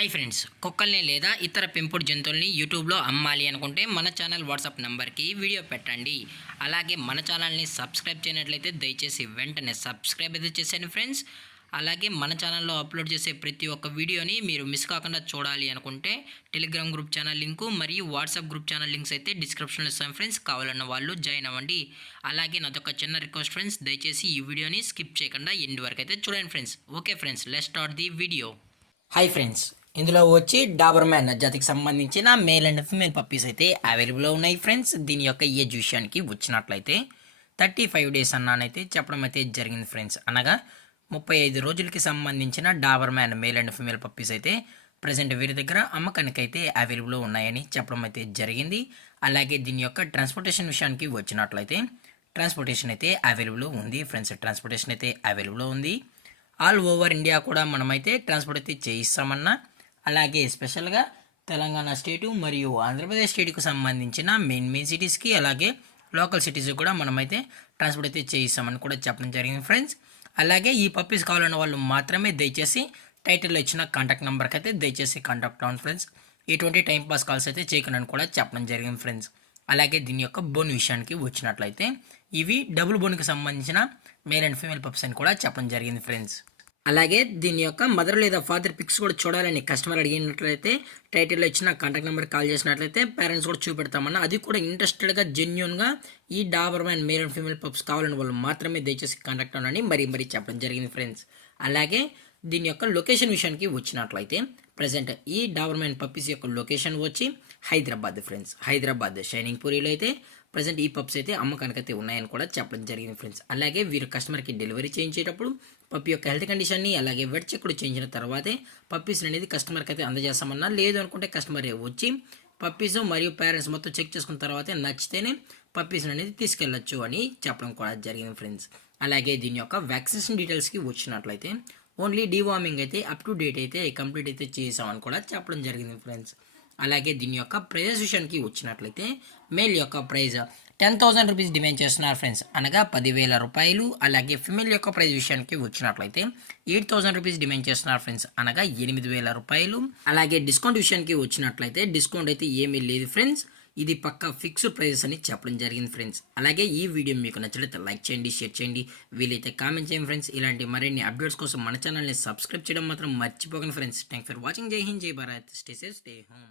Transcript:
Hi friends, కుక్కల్ని లేదా ఇతర పెంపుడు జంతువుల్ని యూట్యూబ్లో అమ్మాలి అనుకుంటే మన ఛానల్ వాట్సాప్ నెంబర్కి వీడియో పెట్టండి. అలాగే మన ఛానల్ని సబ్స్క్రైబ్ చేయనట్లయితే దయచేసి వెంటనే సబ్స్క్రైబ్ అయితే చేసేయండి ఫ్రెండ్స్. అలాగే మన ఛానల్లో అప్లోడ్ చేసే ప్రతి ఒక్క వీడియోని మీరు మిస్ కాకుండా చూడాలి అనుకుంటే టెలిగ్రామ్ గ్రూప్ ఛానల్ లింకు మరియు వాట్సాప్ గ్రూప్ ఛానల్ లింక్స్ అయితే డిస్క్రిప్షన్లో ఇస్తాను ఫ్రెండ్స్. కావాలన్న వాళ్ళు జాయిన్ అవ్వండి. అలాగే నాదొక చిన్న రిక్వెస్ట్ ఫ్రెండ్స్, దయచేసి ఈ వీడియోని స్కిప్ చేయకుండా ఎండ్ వరకు అయితే చూడండి friends. Okay friends, let's start the video. Hi friends, ఇందులో వచ్చి డాబర్ మ్యాన్ జాతికి సంబంధించిన మేల్ అండ్ ఫిమేల్ పప్పీస్ అయితే అవైలబుల్లో ఉన్నాయి ఫ్రెండ్స్. దీని యొక్క ఏజ్ విషయానికి వచ్చినట్లయితే 35 డేస్ అన్నానైతే చెప్పడం అయితే జరిగింది ఫ్రెండ్స్. అనగా 35 రోజులకి సంబంధించిన Dabur man male and female puppies అయితే ప్రజెంట్ వీరి దగ్గర అమ్మకానికి అయితే అవైలబుల్లో ఉన్నాయని చెప్పడం అయితే జరిగింది. అలాగే దీని యొక్క ట్రాన్స్పోర్టేషన్ విషయానికి వచ్చినట్లయితే ట్రాన్స్పోర్టేషన్ అయితే అవైలబుల్లో ఉంది ఫ్రెండ్స్. ట్రాన్స్పోర్టేషన్ అయితే అవైలబుల్లో ఉంది. ఆల్ ఓవర్ ఇండియా కూడా మనమైతే ట్రాన్స్పోర్ట్ అయితే చేయిస్తామన్నా, అలాగే స్పెషల్గా తెలంగాణ స్టేటు మరియు ఆంధ్రప్రదేశ్ స్టేట్కు సంబంధించిన మెయిన్ సిటీస్కి అలాగే లోకల్ సిటీస్కి కూడా మనమైతే ట్రాన్స్పోర్ట్ అయితే చేయిస్తామని కూడా చెప్పడం జరిగింది ఫ్రెండ్స్. అలాగే ఈ పప్పీస్ కావాలన్న వాళ్ళు మాత్రమే దయచేసి టైటిల్లో ఇచ్చిన కాంటాక్ట్ నెంబర్కి అయితే దయచేసి కాంటాక్ట్ అవ్వండి ఫ్రెండ్స్. ఎటువంటి టైంపాస్ కాల్స్ అయితే చేయకనని కూడా చెప్పడం జరిగింది ఫ్రెండ్స్. అలాగే దీని యొక్క బోన్ విషయానికి వచ్చినట్లయితే ఇవి డబుల్ బోన్కి సంబంధించిన మేల్ అండ్ ఫీమేల్ పప్స్ అని కూడా చెప్పడం జరిగింది ఫ్రెండ్స్. అలాగే దీని యొక్క మదర్ లేదా ఫాదర్ పిక్స్ కూడా చూడాలని కస్టమర్ అడిగినట్లయితే టైటిల్లో ఇచ్చిన కాంటాక్ట్ నెంబర్ కాల్ చేసినట్లయితే పేరెంట్స్ కూడా చూపెడతామన్నా. అది కూడా ఇంట్రెస్టెడ్గా జెన్యున్గా ఈ Dabur man male and female pups కావాలని వాళ్ళు మాత్రమే దయచేసి కాంటాక్ట్ అవ్వని మరీ చెప్పడం జరిగింది ఫ్రెండ్స్. అలాగే దీని యొక్క లొకేషన్ విషయానికి వచ్చినట్లయితే ప్రజెంట్ ఈ డాబర్ మ్యాన్ పప్పీస్ యొక్క లొకేషన్ వచ్చి హైదరాబాద్ ఫ్రెండ్స్. హైదరాబాద్ షైనింగ్ పూరిలో అయితే ప్రజెంట్ ఈ పప్స్ అయితే అమ్మకానికైతే ఉన్నాయని కూడా చెప్పడం జరిగింది ఫ్రెండ్స్. అలాగే వీరు కస్టమర్కి డెలివరీ చేయించేటప్పుడు పప్పి యొక్క హెల్త్ కండిషన్ని అలాగే వెట్ చెక్ కూడా చేయించిన తర్వాతే పప్పీస్ అనేది కస్టమర్కి అయితే అందజేస్తామన్నా. లేదు అనుకుంటే కస్టమర్ వచ్చి పప్పీస్ మరియు పేరెంట్స్ మొత్తం చెక్ చేసుకున్న తర్వాతే నచ్చితేనే పప్పీస్ అనేది తీసుకెళ్ళచ్చు అని చెప్పడం కూడా జరిగింది ఫ్రెండ్స్. అలాగే దీని యొక్క వ్యాక్సినేషన్ డీటెయిల్స్కి వచ్చినట్లయితే ఓన్లీ డీవార్మింగ్ అయితే అప్ టు డేట్ అయితే కంప్లీట్ అయితే చేసామని కూడా చెప్పడం జరిగింది ఫ్రెండ్స్. అలాగే దీని యొక్క ప్రైజెస్ విషయానికి వచ్చినట్లయితే మేల్ యొక్క ప్రైజ్ 10,000 రూపీస్ డిమాండ్ చేస్తున్నారు ఫ్రెండ్స్, అనగా 10,000 రూపాయలు. అలాగే ఫిమేల్ యొక్క ప్రైజ్ విషయానికి వచ్చినట్లయితే 8,000 రూపీస్ డిమాండ్ చేస్తున్నారు ఫ్రెండ్స్, అనగా 8,000 రూపాయలు. అలాగే డిస్కౌంట్ విషయానికి వచ్చినట్లయితే డిస్కౌంట్ అయితే ఏమీ లేదు ఫ్రెండ్స్. ఇది పక్కా ఫిక్స్డ్ ప్రైజెస్ అని చెప్పడం జరిగింది ఫ్రెండ్స్. అలాగే ఈ వీడియో మీకు నచ్చినట్లయితే లైక్ చేయండి, షేర్ చేయండి, వీలైతే కామెంట్ చేయండి ఫ్రెండ్స్. ఇలాంటి మరిన్ని అప్డేట్స్ కోసం మన ఛానల్ని సబ్స్క్రైబ్ చేయడం మాత్రం మర్చిపోకండి ఫ్రెండ్స్. Thank for watching. జై హింద్, జై Bharat, stay safe, stay home.